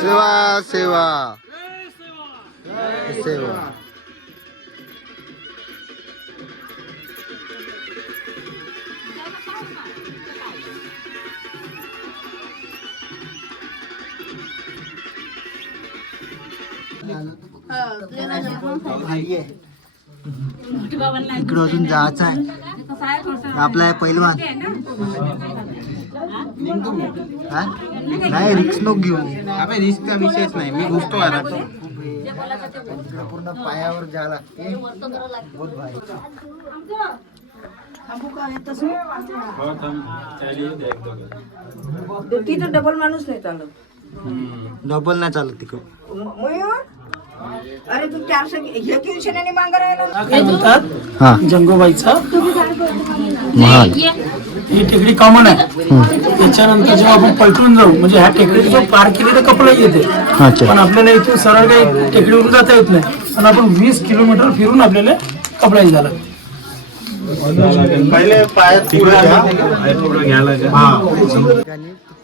सेवा सेवा सेवा. इकडे अजून जायचं आहे. आपला आहे पहिलवान. नाही रिक्स नको घेऊ. रिस्कचा विषयच नाही. मी घुसतो पूर्ण पायावर जायला लागते. बहुत भारी. तिथं डबल माणूस नाही चालत. डबल नाही चालत तिकडं. अरे तू 400 हे किती शेणाने मांगरायला हा जंगोबाईचा महाल. ही टेकडी कॉमन आहे. त्याच्यानंतर जेव्हा आपण पलटून जाऊ म्हणजे ह्या टेकडीची जो पार केलेलं कपडा येते पण आपल्याला इथून सरळ काही टेकडीवरून जाता येत नाही. पण आपण 20 किलोमीटर फिरून आपल्याला कपडा झाला. पहिले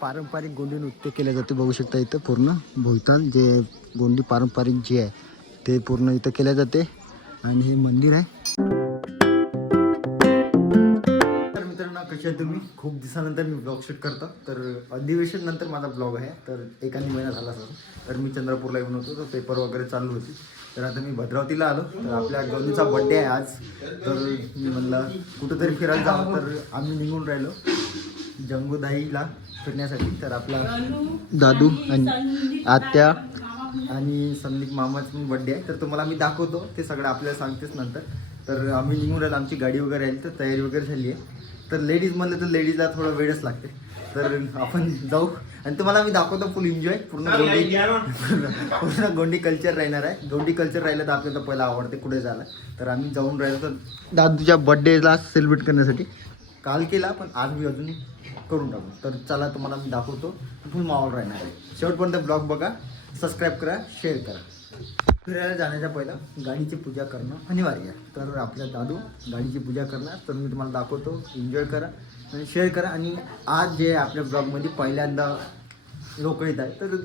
पारंपरिक गोंडी नृत्य केले जाते. बघू शकता इथं पूर्ण भोवताल जे गोंडी पारंपरिक जे आहे ते पूर्ण इथं केल्या जाते. आणि हे मंदिर आहे. तर मित्रांनो कसे आहे तुम्ही? खूप दिवसानंतर मी ब्लॉग शूट करतो. तर अधिवेशन नंतर माझा ब्लॉग आहे. तर एखादी महिना झाला सर. तर मी चंद्रपूरला येऊन होतो. तर पेपर वगैरे चालू होती. तर आता मी भद्रावतीला आलो. तर आपल्या गौनीचा बड्डे आहे आज. तर मी म्हणलं कुठंतरी फिरायला जावं. तर आम्ही निघून राहिलो जंगूदाईला फिरण्यासाठी. तर आपला दादू आणि आत्या आणि संदीप मामाचा पण बड्डे आहे. तर तुम्हाला मी दाखवतो. ते सगळं आपल्याला सांगतेच नंतर. तर आम्ही निघून राहिलो. आमची गाडी वगैरे आली. तर तयारी वगैरे झाली आहे. तर लेडीज म्हणलं तर लेडीजला थोडा वेळच लागते. तर आपण जाऊ आणि तुम्हाला मी दाखवतो फुल एन्जॉय. पूर्ण गोंडी कल्चर राहणार आहे. गोंडी कल्चर राहिलं तर आपल्याला पहिला आवडते कुठे जायला. तर आम्ही जाऊन राहिलो तर दादूच्या बड्डेला सेलिब्रेट करण्यासाठी. काल केला पण आज मी अजून करून टाकू. तर चला तुम्हाला मी दाखवतो. फुल माहोल राहणार आहे. शेवटपर्यंत ब्लॉग बघा. सबस्क्राईब करा, शेअर करा. फिरायला जाण्याच्या पहिलं गाडीची पूजा करणं अनिवार्य आहे. तर आपल्या दादू गाडीची पूजा करणार. तर मी तुम्हाला दाखवतो. एन्जॉय करा आणि शेअर करा. आणि आज जे आपल्या ब्लॉगमध्ये पहिल्यांदा लोक येत आहेत तर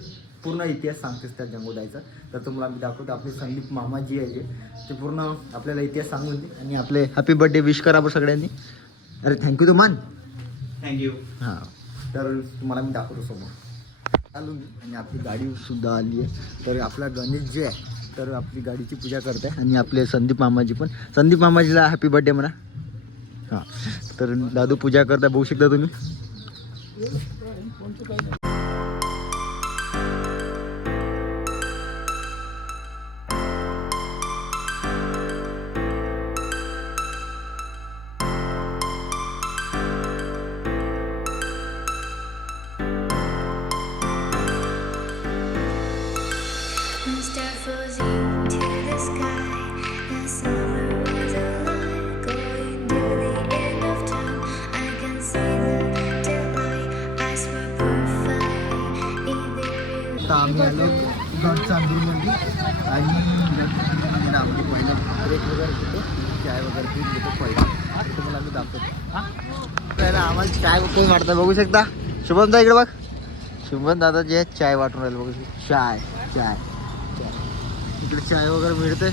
पूर्ण इतिहास सांगतेच त्या जंगोदाईचा. तर तुम्हाला मी दाखवतो. आपले संदीप मामाजी आहे जे ते पूर्ण आपल्याला इतिहास सांगून दे. आणि आपले हॅपी बर्थडे विश करा बरं सगळ्यांनी. अरे थँक्यू तो मान. थँक्यू. हां तर तुम्हाला मी दाखवतो समोर आलो मी. आणि आपली गाडी सुद्धा आली आहे. तर आपला गणेश जे आहे तर आपली गाडीची पूजा करते. आणि आपले संदीप मामाजी पण. संदीप मामाजीला हॅपी बर्थडे म्हणा. हां तर दादू पूजा करता बघू शकता तुम्ही. आता आम्ही आलो चांदूरमध्ये. आणि आम्ही पहिला ब्रेक वगैरे घेतो. चाय वगैरे पीत घेतो पहिला. तुम्हाला मी दाखवतो. पहिला आम्हाला चाय काही वाटतं बघू शकता. शुभम दा इकडे बघ. शुभम दादा जे आहे चाय वाटून राहिले बघू शकता. चाय चाय चाय इकडे चाय वगैरे मिळते.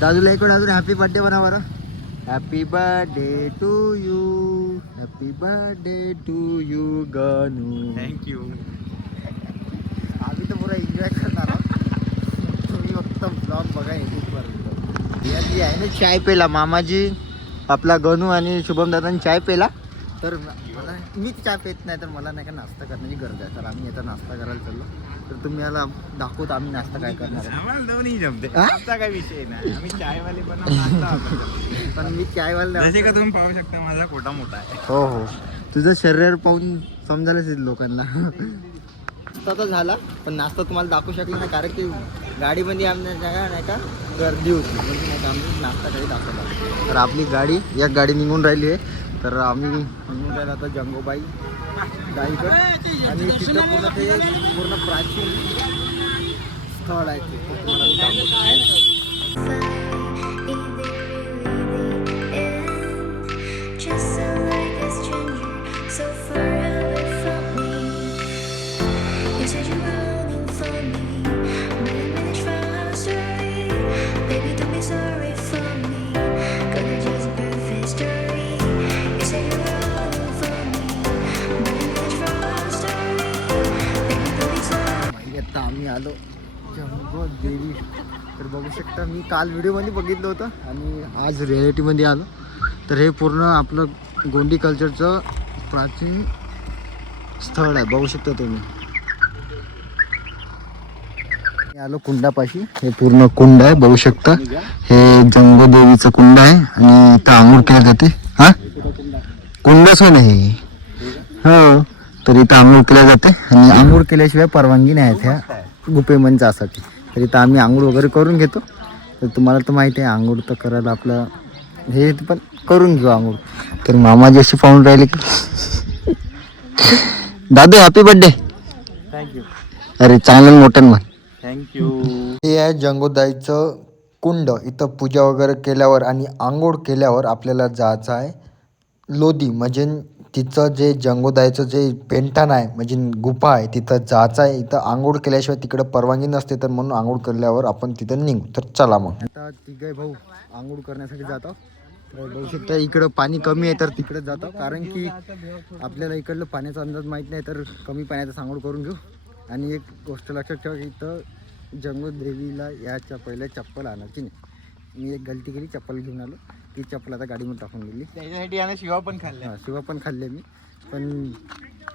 दादूला इकडे अजून हॅपी बर्थडे म्हणा बरं. Happy birthday to you. Happy birthday to you Ganu. Thank you. आम्ही तर पुरा एन्जॉय करणार आहोत. तुम्ही फक्त ब्लॉग बघा युट्यूबवर. या जी आहे ना चाय पेला मामाजी आपला गणू आणि शुभम दादांनी चाय पेला. तर मला मीच चाय पेत नाही तर मला नाही का नाश्ता करण्याची गरज आहे. तर आम्ही आता नाश्ता करायला चाललो. तर तुम्ही याला दाखवतो आम्ही नाश्ता काय करणार आहे. आम्हाला दोन्ही जमते. नाश्ता काय विषय नाही. आम्ही चायवाले पण नाश्ता पण मी चायवाला जसे का तुम्ही पाहू शकता माझा पोटा मोठा आहे. हो हो तुझं शरीर पाहून समजायलाच येईल लोकांना. नाश्ता तर झाला पण नाश्ता तुम्हाला दाखवू शकलो नाही कारण की गाडीमध्ये आमच्या जागा नाही का गर्दी होती. म्हणजे नाही का आम्ही नाश्ता काही दाखवला. तर आपली गाडी एक गाडी निघून राहिली आहे. तर आम्ही निघून राहिलो आता जंगोबाई गाईकडे. आणि तिथं पूर्ण ते पूर्ण प्राचीन स्थळ आहे ते तुम्हाला मी दाखवतो. आलो जंगो देवी. तर बघू शकता मी काल व्हिडिओमध्ये बघितलं होतं आणि आज रिॲलिटीमध्ये आलो. तर हे पूर्ण आपलं गोंडी कल्चरचं प्राचीन स्थळ आहे, बघू शकता तुम्ही. आलो कुंडापाशी. हे पूर्ण कुंड आहे, बघू शकता. हे जंगो देवीचं कुंड आहे आणि इथं आंघोळ केल्या जाते. हा कुंडच नाही हो. तर इथं आंघोळ केल्या जाते आणि आंघोळ केल्याशिवाय परवानगी नाही आहे त्या गुपेमध्ये जासाठी. तर इथं आम्ही आंघोळ वगैरे करून घेतो. तर तुम्हाला तर माहिती आहे आंघोळ तर करायला आपलं हे पण करून घेऊ आंघोळ. तर मामाजी अशी पाहून राहिले की दादू हॅपी बर्थडे. थँक्यू अरे चांगलं मोठं म्हण. थँक्यू. हे आहे जंगोदाईचं कुंड. इथं पूजा वगैरे केल्यावर आणि आंघोळ केल्यावर आपल्याला जायचं आहे लोधी, म्हणजे तिचं जे जंगोदाईचं जे पेंटान आहे म्हणजे गुफा आहे तिथं जायचं आहे. इथं आंघोळ केल्याशिवाय तिकडं परवानगी नसते, तर म्हणून आंघोळ केल्यावर आपण तिथं निघू. तर चला मग. आता तिघे भाऊ आंघोळ करण्यासाठी जातो. तर बघू शकता इकडं पाणी कमी आहे तर तिकडे जातो, कारण की आपल्याला इकडलं पाण्याचा अंदाज माहीत नाही. तर कमी पाण्याचा आंघोळ करून घेऊ. आणि एक गोष्ट लक्षात ठेवा की इथं जंगो देवीला याच्या पहिले चप्पल आणायची नाही. मी एक गलती केली, चप्पल घेऊन आलो. ती चप्पल आता गाडीमध्ये टाकून गेली. त्याच्यासाठी यानं शिवा पण खाल्ला. शिवा पण खाल्ले मी, पण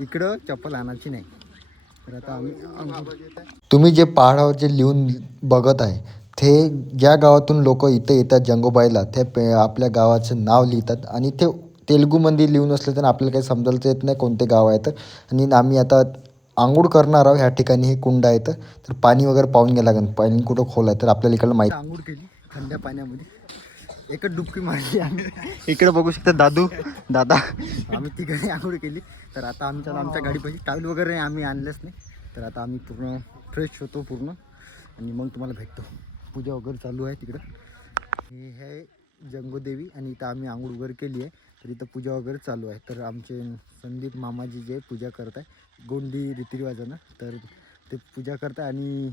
इकडं चप्पल आणायची नाही. तर आता आम्ही तुम्ही जे पहाडावर जे लिहून बघत आहे ते ज्या गावातून लोक इथं येतात जंगोबाईला ते आपल्या गावाचं नाव लिहितात आणि ते तेलुगूमध्ये लिहून असलं तर आपल्याला काही समजायचं येत नाही कोणते गाव आहे तर. आणि आम्ही आता आंघोळ करणार आहोत. ह्या ठिकाणी हे कुंड आहे तर पाणी वगैरे पाहून घ्या लागेल. पाणी कुठं खोल आहे तर आपल्याला इकडलं माहिती. आंघोळ केली थंड्या पाण्यामध्ये, एकच डुबकी मारली आम्ही. इकडे बघू शकता दादा आम्ही तिघांनी आंघोळ केली. तर आता आमच्या गाडीपाशी टावेल वगैरे आम्ही आणलेच नाही. तर आता आम्ही पूर्ण फ्रेश होतो पूर्ण आणि मग तुम्हाला भेटतो. पूजा वगैरे चालू आहे तिकडं. हे आहे जंगोदेवी आणि इथं आम्ही आंघोळ वगैरे केली आहे. तर इथं पूजा वगैरे चालू आहे. तर आमचे संदीप मामाजी जे पूजा करत आहे गोंडी रीतिरिवाजानं, तर ते पूजा करत आहे. आणि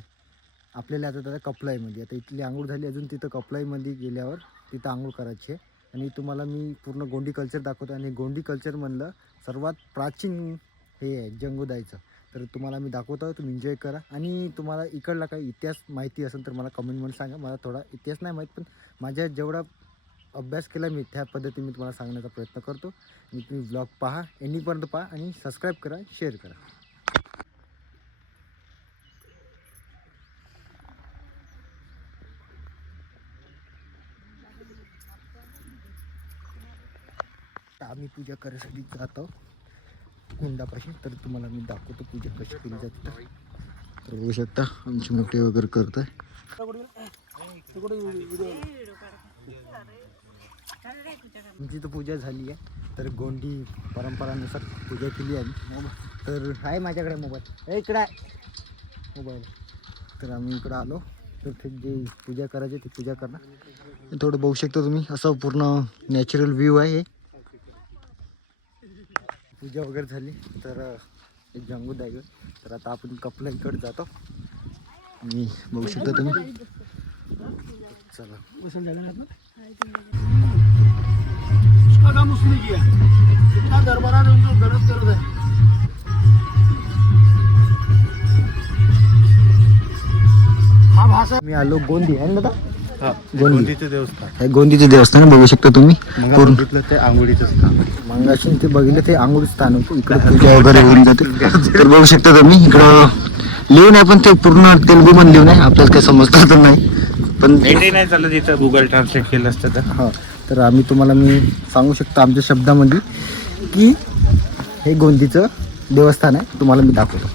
आपल्याला आता त्याला कपलाईमध्ये आता इथली आंघोळ झाली, अजून तिथं कपलाईमध्ये गेल्यावर तिथं आंघोळ करायची आहे. आणि तुम्हाला मी पूर्ण गोंडी कल्चर दाखवतो. आणि गोंडी कल्चर म्हणलं सर्वात प्राचीन हे आहे जंगोदाईचं. तर तुम्हाला मी दाखवतो, तुम्ही एन्जॉय करा. आणि तुम्हाला इकडला काही इतिहास माहिती असेल तर मला कमेंटमध्ये सांगा. मला थोडा इतिहास नाही माहीत, पण माझ्या जेवढा अभ्यास केला मी त्या पद्धतीने मी तुम्हाला सांगण्याचा प्रयत्न करतो. आणि तुम्ही व्लॉग पहा, एंडिंगपर्यंत पहा आणि सबस्क्राईब करा, शेअर करा. आम्ही पूजा करायसाठी जातो कुंडापाशी. तर तुम्हाला मी दाखवतो पूजा कशी केली जाते. तर बघू शकता आमची मोठी वगैरे करत आहे. आमची तर पूजा झाली आहे. तर गोंडी परंपरानुसार पूजा केली आहे. तर आहे माझ्याकडे मोबाईल, इकडं आहे मोबाईल. तर आम्ही इकडं आलो. तर ते जे पूजा करायची ती पूजा करणार. थोडं बघू शकता तुम्ही, असं पूर्ण नॅचरल व्ह्यू आहे. पूजा वगैरे झाली तर एक जंगोदाई. तर आता आपण कपला इकडे जातो आणि बघू शकता तुम्ही. चला काम उसने किया इतना दरबारा ने उनको गलत कर दिया. हा भाषा मी आलो गोंदी आहे ना दादा. गोंदीचं देवस्थान. हे गोंदीचे देवस्थान बघू शकता तुम्ही. पूर्ण बघितलं ते आंघोळीचं स्थान. मंगाशी ते बघितलं ते आंघोळ स्थान होतं. इकडे पूजा वगैरे होऊन जाते. तर बघू शकता तुम्ही इकडं लिहून आहे, पण ते पूर्ण तेलुगू मध्ये लिहून आहे. आपल्याला काही समजतं तर नाही, पण नेटही नाही चालत इथं. गुगल ट्रान्सलेट केलं असतं तर. हां. तर आम्ही तुम्हाला मी सांगू शकतो आमच्या शब्दामध्ये की हे गोंदीचं देवस्थान आहे. तुम्हाला मी दाखवतो.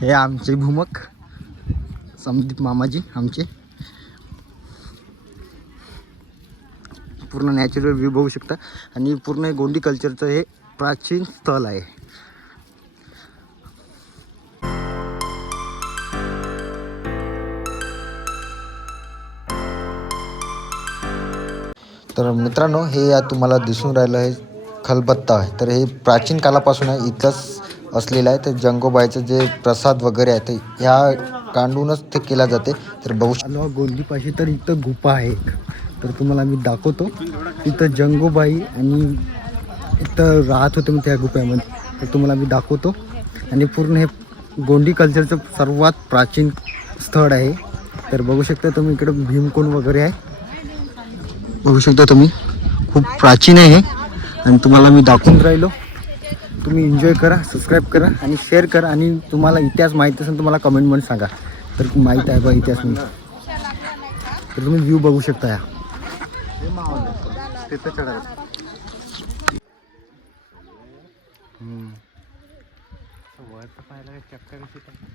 हे आमचे भूमक संदीप मामाजी आमचे. पूर्ण नॅचरल व्ह्यू बघू शकता. आणि पूर्ण गोंडी कल्चरचं हे प्राचीन स्थळ आहे. तर मित्रांनो हे या तुम्हाला दिसून राहिलं हे खलबत्ता आहे. तर हे प्राचीन कालापासून आहे, इथंच असलेलं आहे. तर जंगोबाईचं जे प्रसाद वगैरे आहे ते ह्या कांडूनच ते केला जाते. तर बघू शकतो गोंदीपाशी तर इथं गुफा आहे एक. तर तुम्हाला मी दाखवतो. इथं जंगूबाई आणि इथं राहत होते त्या गुप्यामध्ये, तर तुम्हाला मी दाखवतो. आणि पूर्ण हे गोंडी कल्चरचं सर्वात प्राचीन स्थळ आहे. तर बघू शकता तुम्ही इकडे भीमकुंड वगैरे आहे, बघू शकता तुम्ही, खूप प्राचीन आहे आणि तुम्हाला मी दाखवून राहिलो. तुम्ही एन्जॉय करा, सबस्क्राईब करा आणि शेअर करा. आणि तुम्हाला इतिहास माहीत असेल तुम्हाला कमेंटमध्ये सांगा, तर माहीत आहे बा इतिहास म्हणून. तर तुम्ही व्ह्यू बघू शकता. या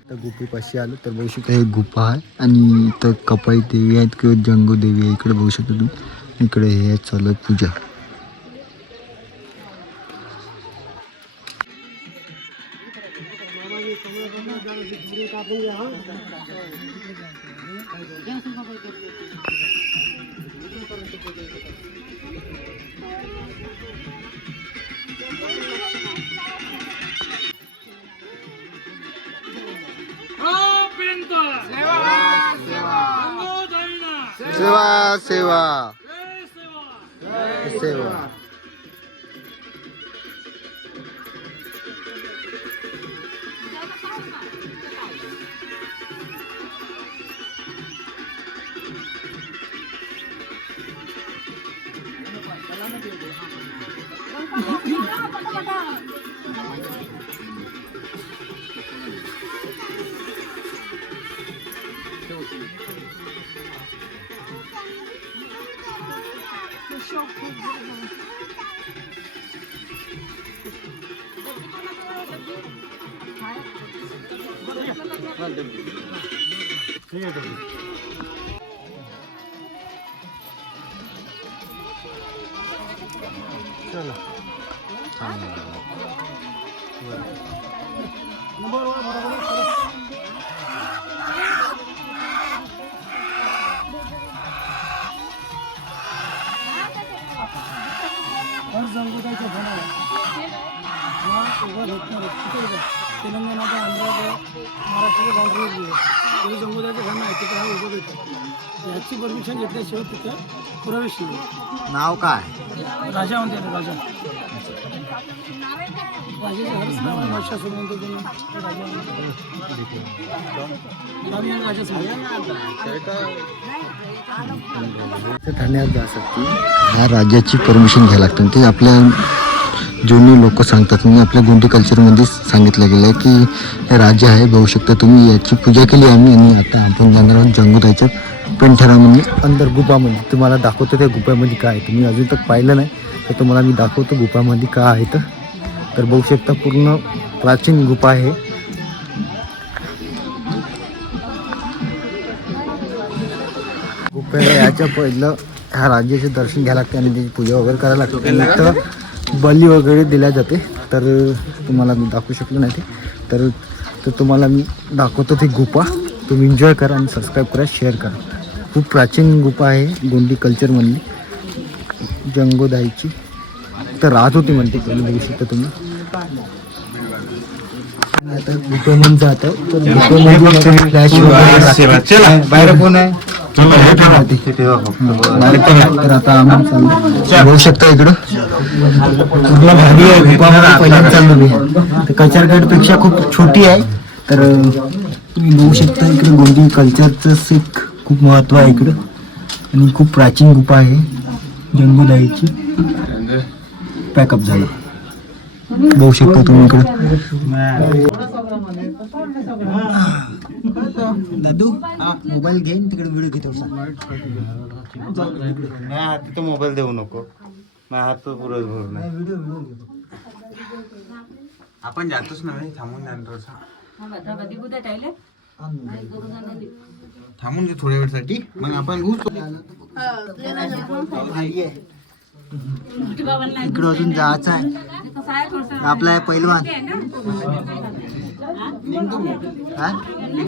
तर गुफेपाशी आलो तर बघू शकता हे गुफा आहे आणि इथं कपाई देवी आहेत किंवा जंगू देवी आहे. इकडे बघू शकता तुम्ही, इकडे हे चालू आहे पूजा. सेवा सेवा सेवा. जंगुदाईच्या घराला तेलंगणाचा आंध्र महाराष्ट्राच्या बाउंड्री तिथे जंगुदाईचं घर आहे, तिथे हा उभं भेटतो. याची परमिशन घेतल्याशिवाय तिथं प्रवेश नाही. नाव काय? राजा म्हणते राजा. राजाचं घरच नाव आहे महिषासूर म्हणतो तुम्ही. ठाण्यात जाण्यासाठी ह्या राज्याची परमिशन घ्यायला लागते. ते आपल्या जुनी लोक सांगतात, म्हणजे आपल्या गोंडी कल्चरमध्ये सांगितलं गेलं आहे की हे राज्य आहे. बघू शकता तुम्ही, याची पूजा केली आम्ही आणि आता आपण जाणार आहोत जंगूदाईच्या पेंठारामध्ये अंदर गुफामध्ये. तुम्हाला दाखवतो त्या गुफामध्ये काय आहे. तुम्ही अजून तक पाहिलं नाही तर तुम्हाला मी दाखवतो गुफामध्ये काय आहे. तर बघू शकता पूर्ण प्राचीन गुफा आहे. गुफेला याच्या पहिलं ह्या राज्याचे दर्शन घ्यायला लागते आणि त्याची पूजा वगैरे करायला लागते. इथं बली वगैरे दिल्या जाते. तर तुम्हाला मी दाखवू शकलो नाही ते, तर तुम्हाला मी दाखवतो ती गुफा. तुम्ही एन्जॉय करा आणि सबस्क्राईब करा, शेअर करा. खूप प्राचीन गुफा आहे गोंडी कल्चरमधली, जंगूदाईची. तर राहत होती म्हणते तुम्ही, बघू शकता तुम्ही. आता गुफेमध्ये जात आहे तर गुफेमध्ये फ्लॅश वगैरे बाहेर कोण आहे तर आता आम्ही चालू बघू शकता. इकडं पूर्ण भारी आहे गुफा. पहिल्यांदा चाललो मी. तर कचरगडपेक्षा खूप छोटी आहे. तर तुम्ही बघू शकता इकडे गोंडी कल्चरचं एक खूप महत्त्व आहे इकडं आणि खूप प्राचीन गुफा आहे जंगूदाईची. पॅकअप झालं बघू शकता तुम्ही इकडं. दादू मोबाईल घेईन तिकडे व्हिडिओ घेतो. नाही हाती तो मोबाईल देऊ नको, माझ्या हात तो पुरत भर नाही. व्हिडिओ आपण जातोच ना, थांबून जाणार. थांबून घे थोड्या वेळसाठी, मग आपण घुसतो. इकडं अजून जायचं आहे. आपला आहे पहिलवान.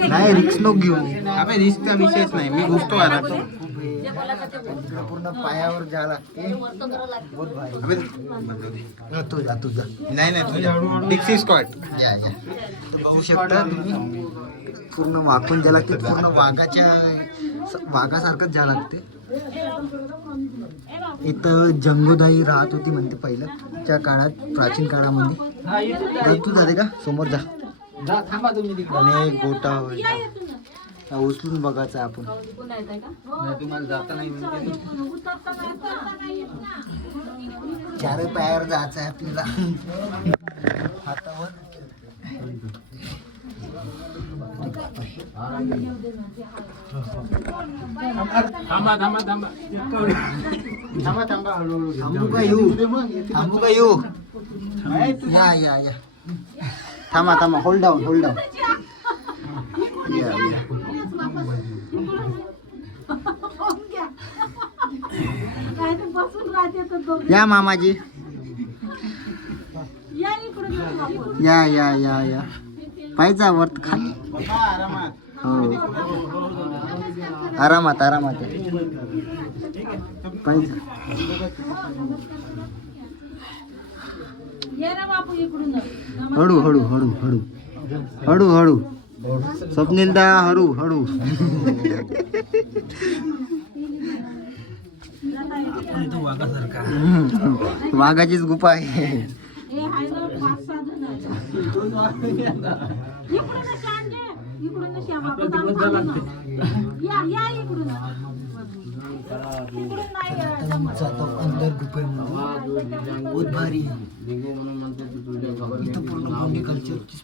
नाही रिक्स नको घेऊ. आपण रिस्कचा विषयच नाही, मी घुसतो आराम. पूर्ण पायावर जायला लागते. तुझा नाही तुझ्या डिक्सी स्क्वॉट. या तर बघू शकता तुम्ही पूर्ण वाकून जायला लागते. पूर्ण वाघासारखंच जायला लागते. इथं जंगूबाई राहत होती म्हणते पहिलं त्या काळात, प्राचीन काळामध्ये. तू जाते का समोर जा. आणि एक गोटा उचलून बघायचं आपण. चार पायावर जायचं आहे आपल्याला. हातावर थांबू का येऊ? थांबू का येऊ? या या या. थांबा थांबा. Hold down, hold down. या या. या मामाजी. या या या या. पाहिजे वरत खाली. हो आरामात आरामात पाहिजे. हळू हळू हळू हळू हळू हळू. स्वप्नीलदा हळू हळू. वाघाचीच गुफा आहे. अंदर गुफेमध्ये बहुत भारी आहे. इथं पूर्ण गोंडी कल्चरची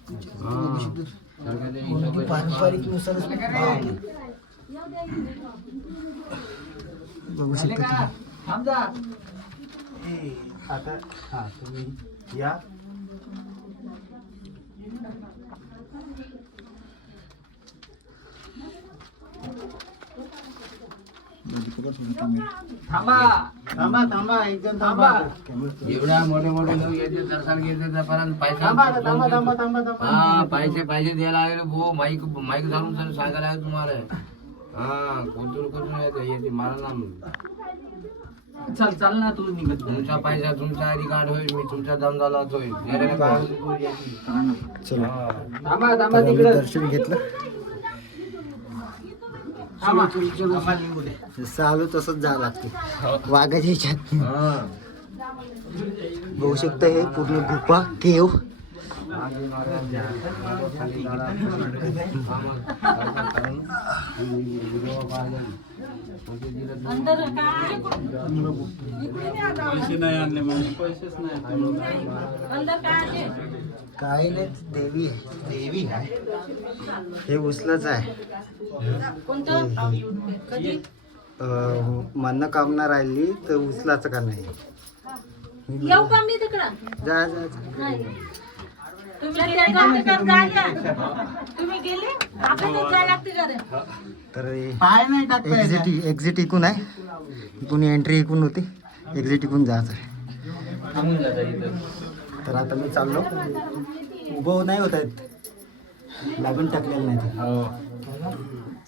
पारंपरिक नुसार बघू शकता. आता तुम्ही या. थांबा थांबा थांबा. एकदम थांबा. एवढ्या मोठे मोठे लोक येते दर्शन घेते परत पैसा थांबा थांबा थांबा थांबा थांबा. हा पैसे द्यायला लागले भो. माईक माईक घालून सांगायला लागेल तुम्हाला. हा कोणतून येते मला ना. चल चल ना तू निघत. तुमचा पैसा तुमचा अधिकार होईल. मी तुमचा दम झाला होईल. थांबा थांबा. तिकडे दर्शन घेतलं. चालू तसंच जावं लागते वाघाच्या ह्याच्यात. बघू शकता हे पूर्ण गुफा केव. काही नाही. देवी आहे. देवी आहे. हे उचलच आहे. म्हणणं कामना राहिली तर उचलाचं का नाही. येऊ का मी तिकडं? जा जा जा. तुम्ही गेले आपल्याला जायला लागते का रे? तर एक्झिट इकून आहे. इकून एंट्री इकून होती. एक्झिट इकून जायचं आहे. तर आता मी चाललो. उभं नाही होत आहेत. लागून टाकलेलं नाही ते.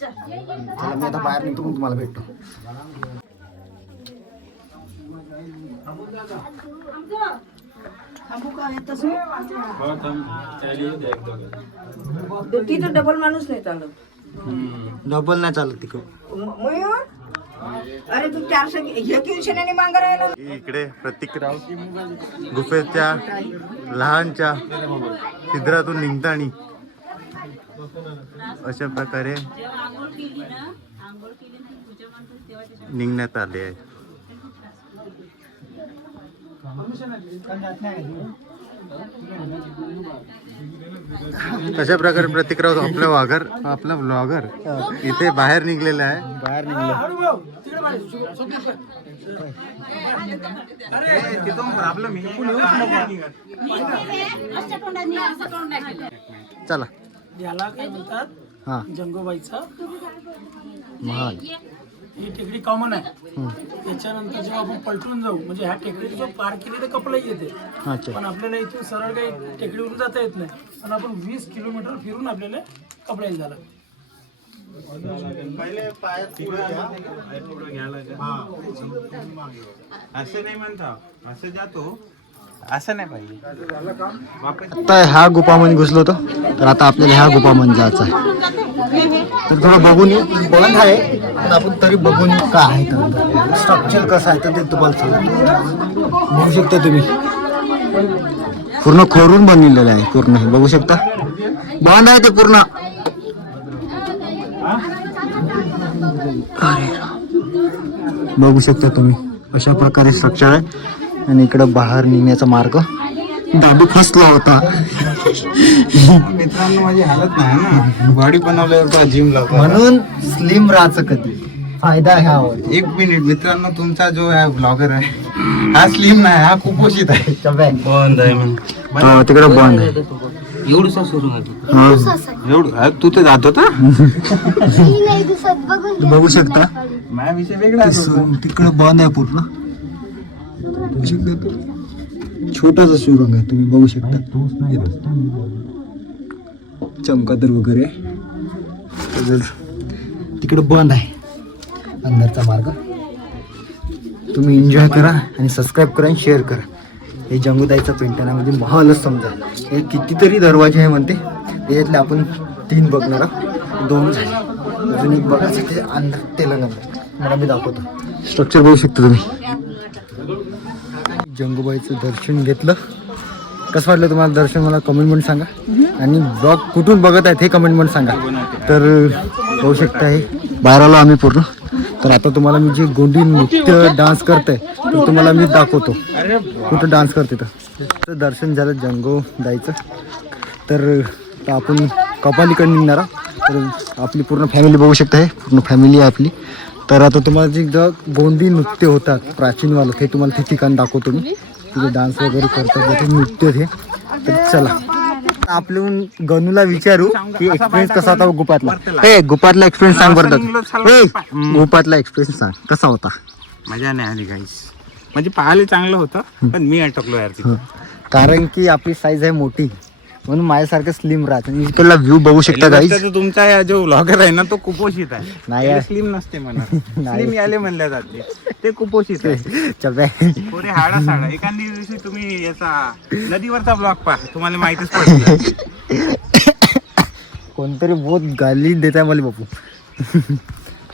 चला मी आता बाहेर निघतो मग तुम्हाला भेटतो. तिथं डबल माणूस नाही चालत. डबल नाही चालत तिकडं. मयूर अरे तू 400 हे किलशेने मागं राहिला. इकडे प्रतिकराव गुफेच्या लहानच्या छिद्रातून निघताना अशा प्रकारे निघण्यात आले आहे. अशा प्रकारे प्रतिकराव आपला ब्लॉगर इथे बाहेर निघलेला आहे. बाहेर निघलो. चला. याला काय म्हणतात? हा जंगूबाईचा महाल. ही टेकडी कॉमन आहे. त्याच्यानंतर जेव्हा आपण पलटून जाऊ म्हणजे ह्या टेकडीची जो पार केली तर कपलाही येते. अच्छा. पण आपल्याला इथून सरळ काही टेकडीवरून जाता येत नाही. पण आपण 20 किलोमीटर फिरून आपल्याला कपड्याला झाला. असं नाही म्हणता. असं जातो. असं नाही पाहिजे. आता ह्या गुफामध्ये घुसलो होतो. तर आता आपल्याला ह्या गुफामध्ये जायचं आहे. तर थोडं बघून येऊ. बंद आहे पण आपण तरी बघून येऊ काय आहे तर स्ट्रक्चर कसं आहे तर ते तुम्हाला सांगतो. बघू शकता तुम्ही पूर्ण खोरून बनलेलं आहे पूर्ण हे बघू शकता. बंद आहे ते पूर्ण. बघू शकता तुम्ही अशा प्रकारे स्ट्रक्चर आहे आणि इकडं बाहेर निघण्याचा मार्ग. दादू फसला होता. मित्रांनो माझी हालत नाही ना, बॉडी बनवल्यावर जिम लावतो म्हणून स्लिम राहायचं कधी फायदा ह्या होतो. एक मिनिट मित्रांनो, तुमचा जो आहे ब्लॉगर आहे हा स्लिम नाही, हा कुपोषित आहे. बंद आहे तिकडे बंद आहे. एवढंसा सोडून एवढं तू तर जात होता. बघू शकता माझा विषय वेगळा आहे. तिकडे बंद आहे पूर्ण. बघू शकता छोटासा सुरंग आहे तुम्ही बघू शकता. चमकादर वगैरे तिकडे बंद आहे अंदरचा मार्ग. तुम्ही एन्जॉय करा आणि सबस्क्राईब करा आणि शेअर करा. हे जंगूताईचा पेंटाणामध्ये महालच समजा. हे कितीतरी दरवाजे आहे म्हणते, त्याच्यातले आपण 3 बघणार आहोत. 2 झाले, अजून एक बघायचं ते अंदर तेलंगणा. मला मी दाखवतो. स्ट्रक्चर बघू शकता तुम्ही. जंगूबाईचं दर्शन घेतलं. कसं वाटलं तुम्हाला दर्शन मला कमेंटमध्ये सांगा. आणि ब्लॉग कुठून बघत आहेत हे कमेंटमध्ये सांगा. तर बघू शकता हे बाहेर आलो आम्ही पूर्ण. तर आता तुम्हाला मी जे गोंडी नृत्य डान्स करतंय तर तुम्हाला मी दाखवतो कुठं डान्स करते. तर दर्शन झालं जंगूबाईचं. तर आता आपण कपालीकडे निघणार आहोत. तर आपली पूर्ण फॅमिली बघू शकता. हे पूर्ण फॅमिली आहे आपली. तर आता तुम्हाला जे गोंडी नृत्य होतात प्राचीनवालं ते तुम्हाला ते ठिकाण दाखवतो मी. तिथे डान्स वगैरे करतात ते नृत्य हे. तर चला आपण गणूला विचारू की एक्सपिरियन्स कसा होता गुपातला. हे गुपातला एक्सपिरियन्स सांग बरं. गुपातला एक्सपिरियन्स सांग कसा होता. मजा नाही आली गाईस. म्हणजे पाहायला चांगलं होतं पण मी अटकलो यार तिथे. कारण की आपली साईज आहे मोठी म्हणून माझ्यासारखं स्लिम राहत. इकडला व्ह्यू बघू शकता गाईस. तुमचा जो ब्लॉगर आहे ना तो कुपोषित आहे. नाही स्लिम नसते म्हणा. स्लिम याले म्हणल्या जाते, ते कुपोषित आहे. चब्या पुरे हाडा साडा. एखाद्या दिवशी तुम्ही याचा नदीवरचा ब्लॉग पहा, तुम्हाला माहितीच पडते. कोणतरी बहुत गाली देत आहे मला बापू.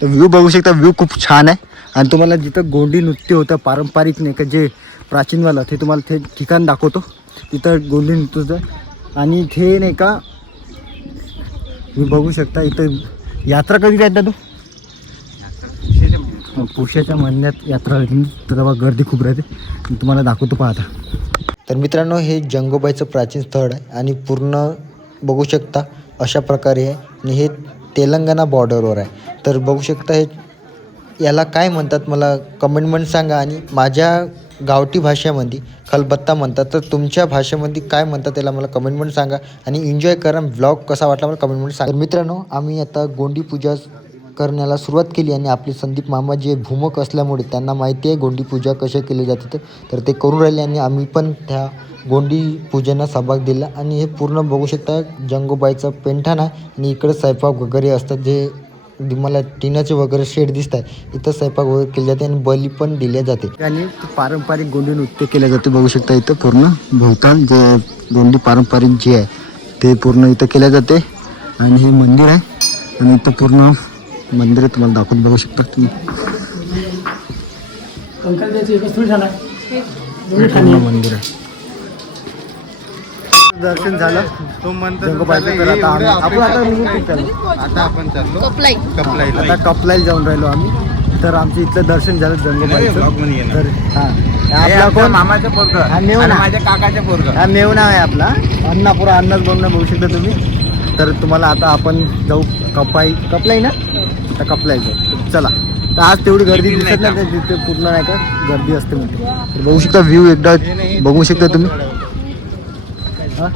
व्ह्यू बघू शकता. व्ह्यू खूप छान आहे. आणि तुम्हाला जिथं गोंडी नृत्य होतं पारंपरिक नाही का जे प्राचीनवालं ते तुम्हाला ते ठिकाण दाखवतो. तिथं गोंडी नृत्यचं आणि इथे नाही का तुम्ही बघू शकता. इथं यात्रा कधी काय दादू. पुरुषाच्या महिन्यात यात्रा होती तेव्हा गर्दी खूप राहते. मी तुम्हाला दाखवतो पाहता. तर मित्रांनो हे जंगूबाईचं प्राचीन स्थळ आहे आणि पूर्ण बघू शकता अशा प्रकारे आहे. आणि हे तेलंगणा बॉर्डरवर आहे. तर बघू शकता हे याला काय म्हणतात मला कमेंटमध्ये सांगा. आणि माझ्या गावठी भाषेमध्ये खलबत्ता म्हणतात. तर तुमच्या भाषेमध्ये काय म्हणतात त्याला मला कमेंटमध्ये सांगा. आणि एन्जॉय करा. व्लॉग कसा वाटला मला कमेंटमध्ये सांगा. तर मित्रांनो आम्ही आता गोंडी पूजा करण्याला सुरुवात केली. आणि आपले संदीप मामा जे भूमक असल्यामुळे त्यांना माहिती आहे गोंडी पूजा कशा केली जाते तर ते करून राहिले. आणि आम्ही पण त्या गोंडी पूजेला सहभाग दिला. आणि हे पूर्ण बघू शकता जंगूबाईचं पेंठाण आहे. आणि इकडे स्वयंपाक वगैरे असतात जे मला टिनाचे वगैरे शेड दिसत आहे. इथं स्वयंपाक वगैरे केले जाते आणि बली पण दिल्या जाते. आणि पारंपरिक गोंडी नृत्य केले जाते. बघू शकता इथं पूर्ण भोवताल जे गोंडी पारंपरिक जे आहे ते पूर्ण इथं केले जाते. आणि हे मंदिर आहे. आणि इथं पूर्ण मंदिर तुम्हाला दाखवून बघू शकता तुम्ही. पूर्ण मंदिर आहे. दर्शन झालं तो म्हणतो जंगूबाईचं. तर आता आपण आता निघून आता आपण चाललो कपलाईला. आता कपलाईला जाऊन राहिलो आम्ही. तर आमचं इथलं दर्शन झालं जंगूबाईचं. तर आपला कोण मामाचं पोरग हा मेवना. माझ्या काकाच्या पोरग. हा मेवना आहे आपला. अन्नापुरा अन्नाच बनवणं बघू शकता तुम्ही. तर तुम्हाला आता आपण जाऊ कपलाई ना. आता कपलाई जाऊ. चला. तर आज तेवढी गर्दी दिसत नाही. तिथे पूर्ण नाही का गर्दी असते म्हणते. तर बघू शकता व्ह्यू एकदा बघू शकता तुम्ही. हां